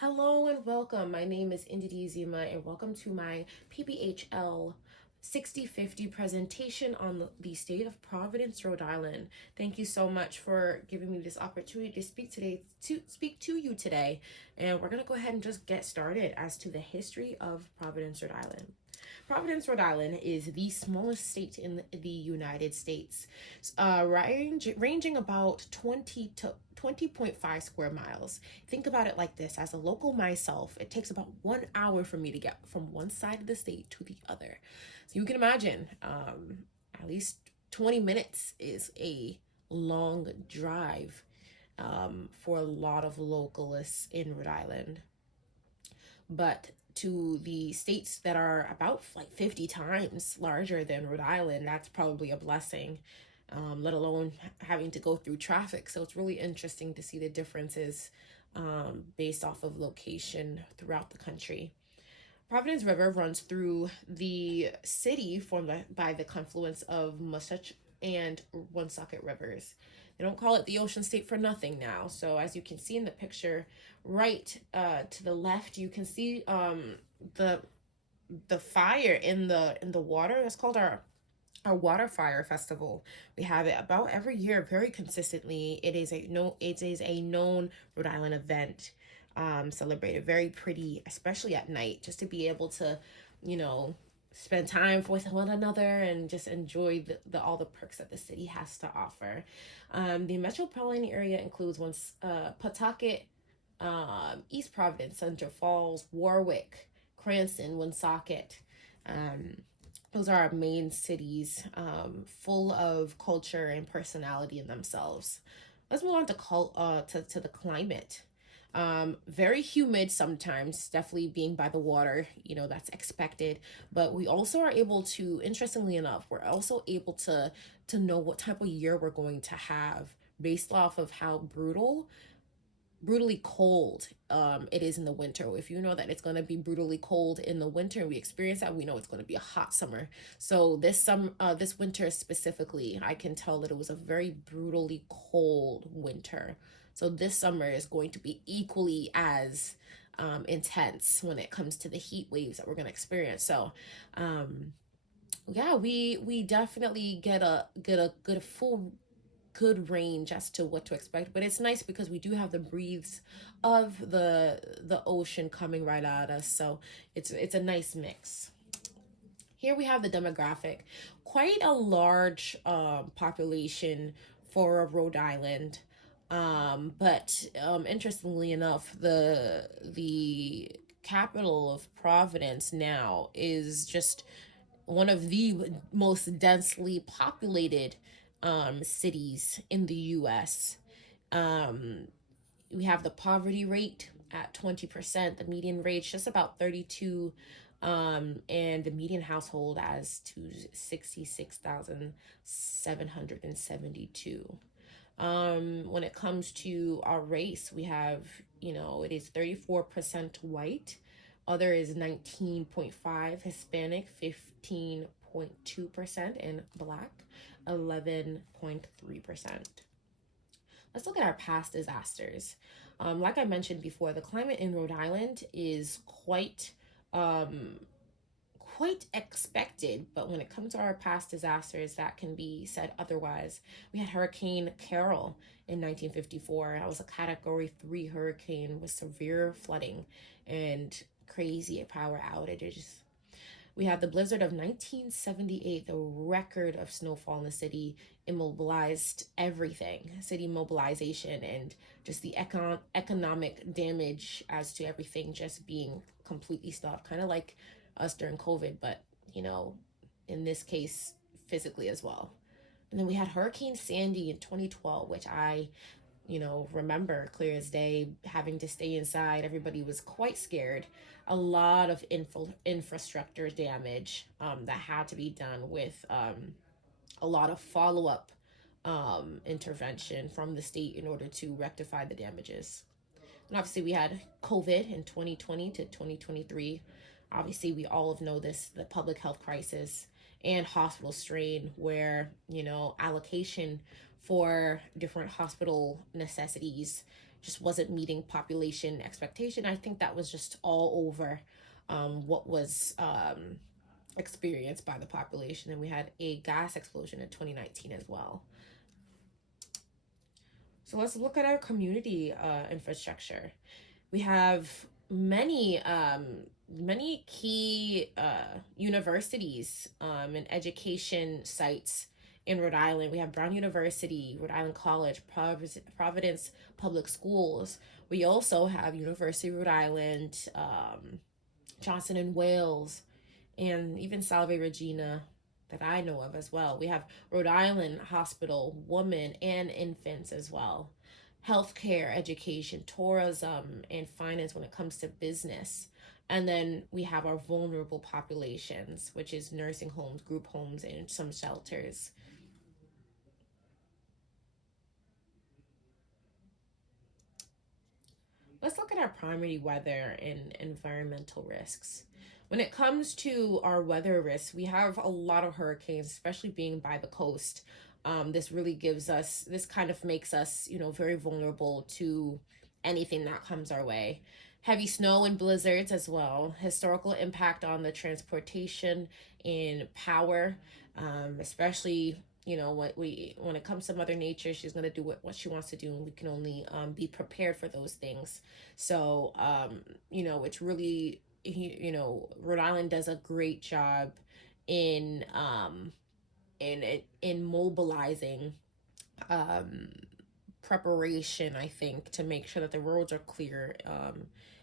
Hello and welcome. My name is Indidi Zima and welcome to my PBHL 6050 presentation on the state of Providence, Rhode Island. Thank you so much for giving me this opportunity to speak to you today. And we're going to go ahead and just get started as to the history of Providence, Rhode Island. Providence, Rhode Island is the smallest state in the United States, ranging about 20.5 square miles. Think about it like this. As a local myself, it takes about 1 hour for me to get from one side of the state to the other. So you can imagine, at least 20 minutes is a long drive for a lot of localists in Rhode Island. But to the states that are about like 50 times larger than Rhode Island, that's probably a blessing, let alone having to go through traffic. So it's really interesting to see the differences based off of location throughout the country. Providence River runs through the city formed by the confluence of Musatch and Woonsocket rivers. They don't call it the Ocean State for nothing now. So as you can see in the picture, right to the left, you can see the fire in the water. That's called our water fire festival. We have it about every year, very consistently. It is a known Rhode Island event. Celebrated very pretty, especially at night, just to be able to, spend time with one another and just enjoy the all the perks that the city has to offer. The metropolitan area includes Pawtucket, East Providence, Central Falls, Warwick, Cranston, Woonsocket. Those are our main cities, full of culture and personality in themselves. Let's move on to the climate. Very humid sometimes, definitely being by the water, that's expected. But we also are able to, interestingly enough, we're also able to know what type of year we're going to have based off of how brutally cold it is in the winter. If you know that it's going to be brutally cold in the winter and we experience that, we know it's going to be a hot summer. So this winter specifically, I can tell that it was a very brutally cold winter. So this summer is going to be equally as intense when it comes to the heat waves that we're going to experience. So yeah, we definitely get a good range as to what to expect, but it's nice because we do have the breeze of the ocean coming right at us, so it's a nice mix. Here we have the demographic. Quite a large population for Rhode Island, but interestingly enough, the capital of Providence now is just one of the most densely populated cities in the U.S. We have the poverty rate at 20%, the median rate just about 32, and the median household as to 66,772. When it comes to our race, we have, it is 34% white, other is 19.5 Hispanic, 15.2%, and Black 11.3%. Let's look at our past disasters. Like I mentioned before, the climate in Rhode Island is quite expected, but when it comes to our past disasters, that can be said otherwise. We had Hurricane Carol in 1954. That was a Category 3 hurricane with severe flooding and crazy power outages. We have the blizzard of 1978, the record of snowfall in the city immobilized everything, city mobilization, and just the economic damage as to everything just being completely stopped, kind of like us during COVID, but, in this case, physically as well. And then we had Hurricane Sandy in 2012, which I remember clear as day, having to stay inside. Everybody was quite scared. A lot of infrastructure damage that had to be done with a lot of follow-up intervention from the state in order to rectify the damages. And obviously we had COVID in 2020 to 2023. Obviously we all know this, the public health crisis and hospital strain, where allocation for different hospital necessities just wasn't meeting population expectation. I think that was just all over what was experienced by the population. And we had a gas explosion in 2019 as well. So let's look at our community infrastructure. We have many key universities and education sites in Rhode Island. We have Brown University, Rhode Island College, Providence Public Schools. We also have University of Rhode Island, Johnson and Wales, and even Salve Regina that I know of as well. We have Rhode Island Hospital, women and infants as well. Healthcare, education, tourism, and finance when it comes to business. And then we have our vulnerable populations, which is nursing homes, group homes, and some shelters. Let's look at our primary weather and environmental risks. When it comes to our weather risks, we have a lot of hurricanes, especially being by the coast. This kind of makes us, very vulnerable to anything that comes our way. Heavy snow and blizzards as well. Historical impact on the transportation and power, especially when it comes to Mother Nature, she's gonna do what she wants to do, and we can only be prepared for those things. So it's really Rhode Island does a great job in in mobilizing preparation, I think, to make sure that the roads are clear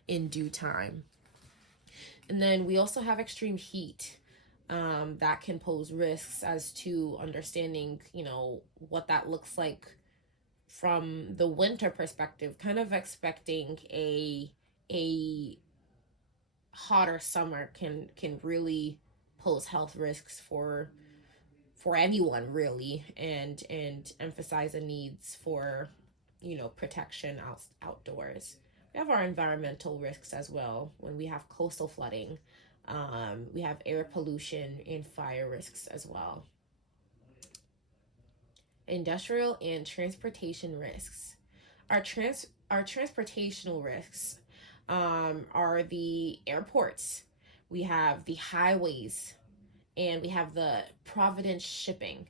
in due time. And then we also have extreme heat that can pose risks as to understanding, what that looks like from the winter perspective, kind of expecting a hotter summer can really pose health risks for anyone really, and emphasize the needs for protection outdoors. We have our environmental risks as well when we have coastal flooding. We have air pollution and fire risks as well. Industrial and transportation risks. Our transportational risks are the airports. We have the highways, and we have the Providence shipping.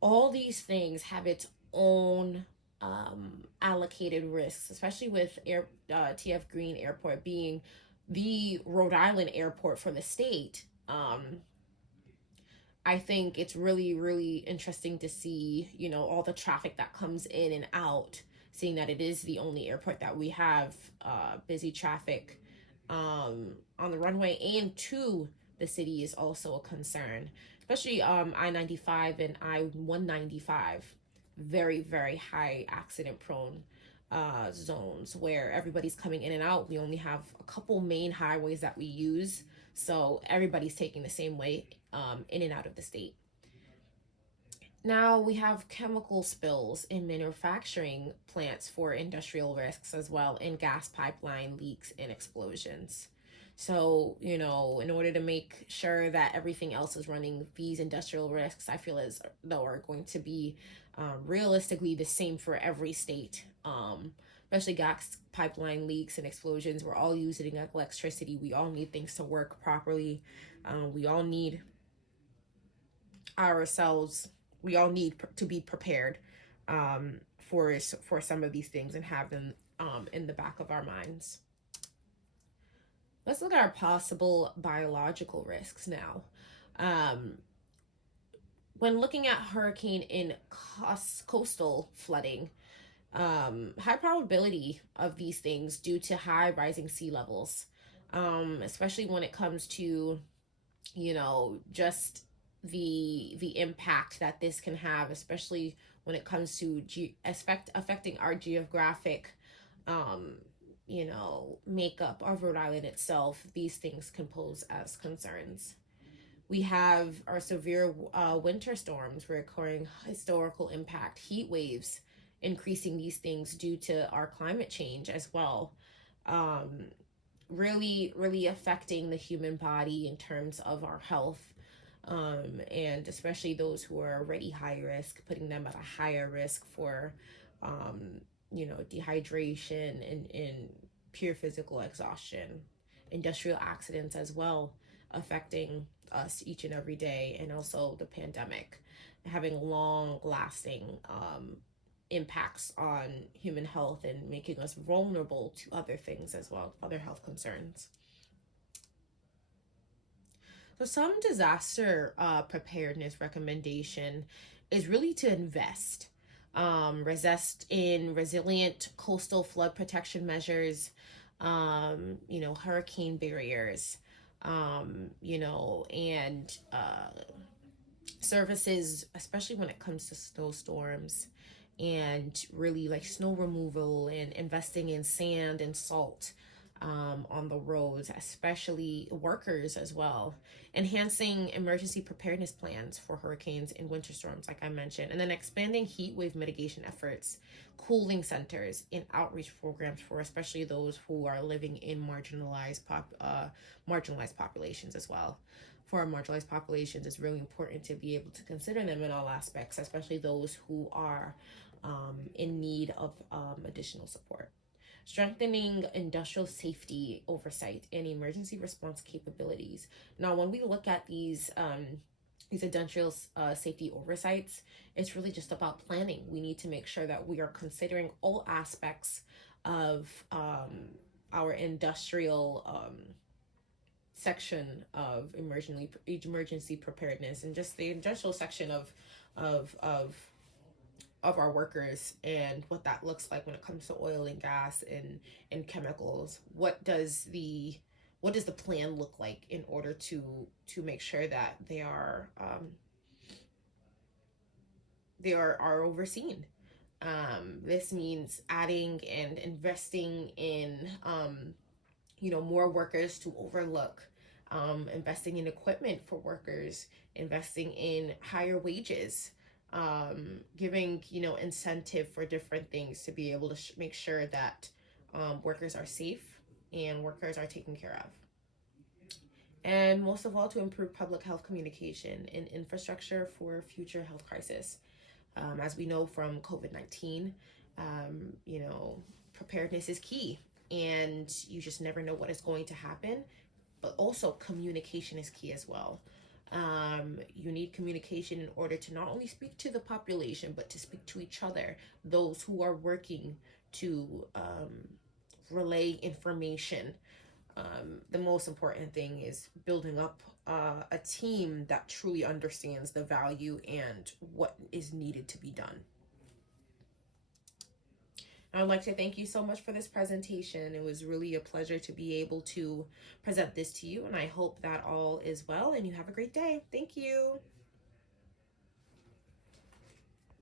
All these things have its own allocated risks, especially with TF Green Airport being the Rhode Island airport for the state. I think it's really, really interesting to see, all the traffic that comes in and out, seeing that it is the only airport that we have busy traffic on the runway and to the city is also a concern, especially I-95 and I-195, very, very high accident prone zones where everybody's coming in and out. We only have a couple main highways that we use, so everybody's taking the same way in and out of the state. Now we have chemical spills in manufacturing plants for industrial risks as well, and gas pipeline leaks and explosions. So, in order to make sure that everything else is running, these industrial risks, I feel as though are going to be realistically the same for every state, especially gas pipeline leaks and explosions. We're all using electricity. We all need things to work properly. We all need to be prepared for some of these things and have them in the back of our minds. Let's look at our possible biological risks now. When looking at hurricane in coastal flooding, high probability of these things due to high rising sea levels, especially when it comes to, just the impact that this can have, especially when it comes to affecting our geographic makeup of Rhode Island itself. These things can pose as concerns. We have our severe winter storms, recurring historical impact, heat waves, increasing these things due to our climate change as well. Really, really affecting the human body in terms of our health, and especially those who are already high risk, putting them at a higher risk for dehydration and pure physical exhaustion, industrial accidents as well, affecting us each and every day, and also the pandemic having long lasting impacts on human health and making us vulnerable to other things as well, other health concerns. So some disaster preparedness recommendation is really to invest in resilient coastal flood protection measures, hurricane barriers, and services, especially when it comes to snowstorms, and really like snow removal and investing in sand and salt on the roads, especially workers as well. Enhancing emergency preparedness plans for hurricanes and winter storms, like I mentioned, and then expanding heat wave mitigation efforts, cooling centers, and outreach programs for especially those who are living in marginalized populations as well. For our marginalized populations, it's really important to be able to consider them in all aspects, especially those who are in need of additional support. Strengthening industrial safety oversight and emergency response capabilities. Now, when we look at these industrial safety oversights, it's really just about planning. We need to make sure that we are considering all aspects of our industrial section of emergency preparedness, and just the industrial section of our workers, and what that looks like when it comes to oil and gas and chemicals. What does the plan look like in order to make sure that they are overseen? This means adding and investing in more workers to overlook, investing in equipment for workers, investing in higher wages, giving incentive for different things to be able to make sure that workers are safe and workers are taken care of. And most of all, to improve public health communication and infrastructure for future health crisis. As we know from COVID-19, preparedness is key, and you just never know what is going to happen. But also communication is key as well. You need communication in order to not only speak to the population, but to speak to each other, those who are working to relay information. The most important thing is building up a team that truly understands the value and what is needed to be done. I would like to thank you so much for this presentation. It was really a pleasure to be able to present this to you, and I hope that all is well and you have a great day. Thank you.